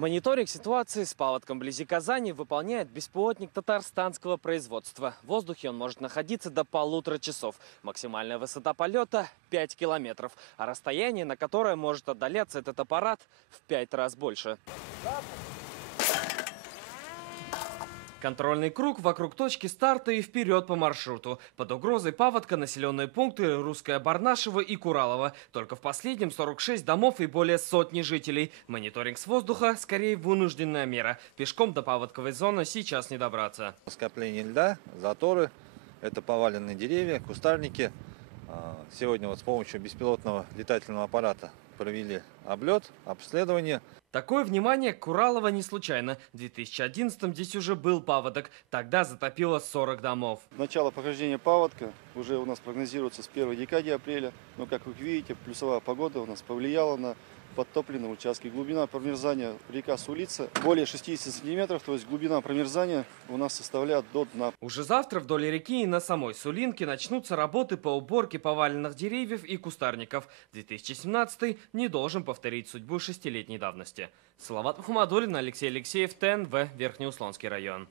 Мониторинг ситуации с паводком вблизи Казани выполняет беспилотник татарстанского производства. В воздухе он может находиться до 1,5 часов. Максимальная высота полета – 5 километров. А расстояние, на которое может отдаляться этот аппарат, в 5 раз больше. Контрольный круг вокруг точки старта и вперед по маршруту. Под угрозой паводка населенные пункты Русское Барнашево и Куралово. Только в последнем 46 домов и более сотни жителей. Мониторинг с воздуха скорее вынужденная мера. Пешком до паводковой зоны сейчас не добраться. Скопление льда, заторы, это поваленные деревья, кустарники. Сегодня вот с помощью беспилотного летательного аппарата провели облет, обследование. Такое внимание к Куралово не случайно. В 2011-м здесь уже был паводок. Тогда затопило 40 домов. Начало прохождения паводка уже у нас прогнозируется с первой декады апреля. Но, как вы видите, плюсовая погода у нас повлияла на подтопленные участки. Глубина промерзания река Сулица более 60 сантиметров, то есть глубина промерзания у нас составляет до дна. Уже завтра вдоль реки и на самой Сулинке начнутся работы по уборке поваленных деревьев и кустарников. 2017 не должен повторить судьбу 6-летней давности. Салават Мухаммадуллин, Алексей Алексеев, ТНВ, Верхнеуслонский район.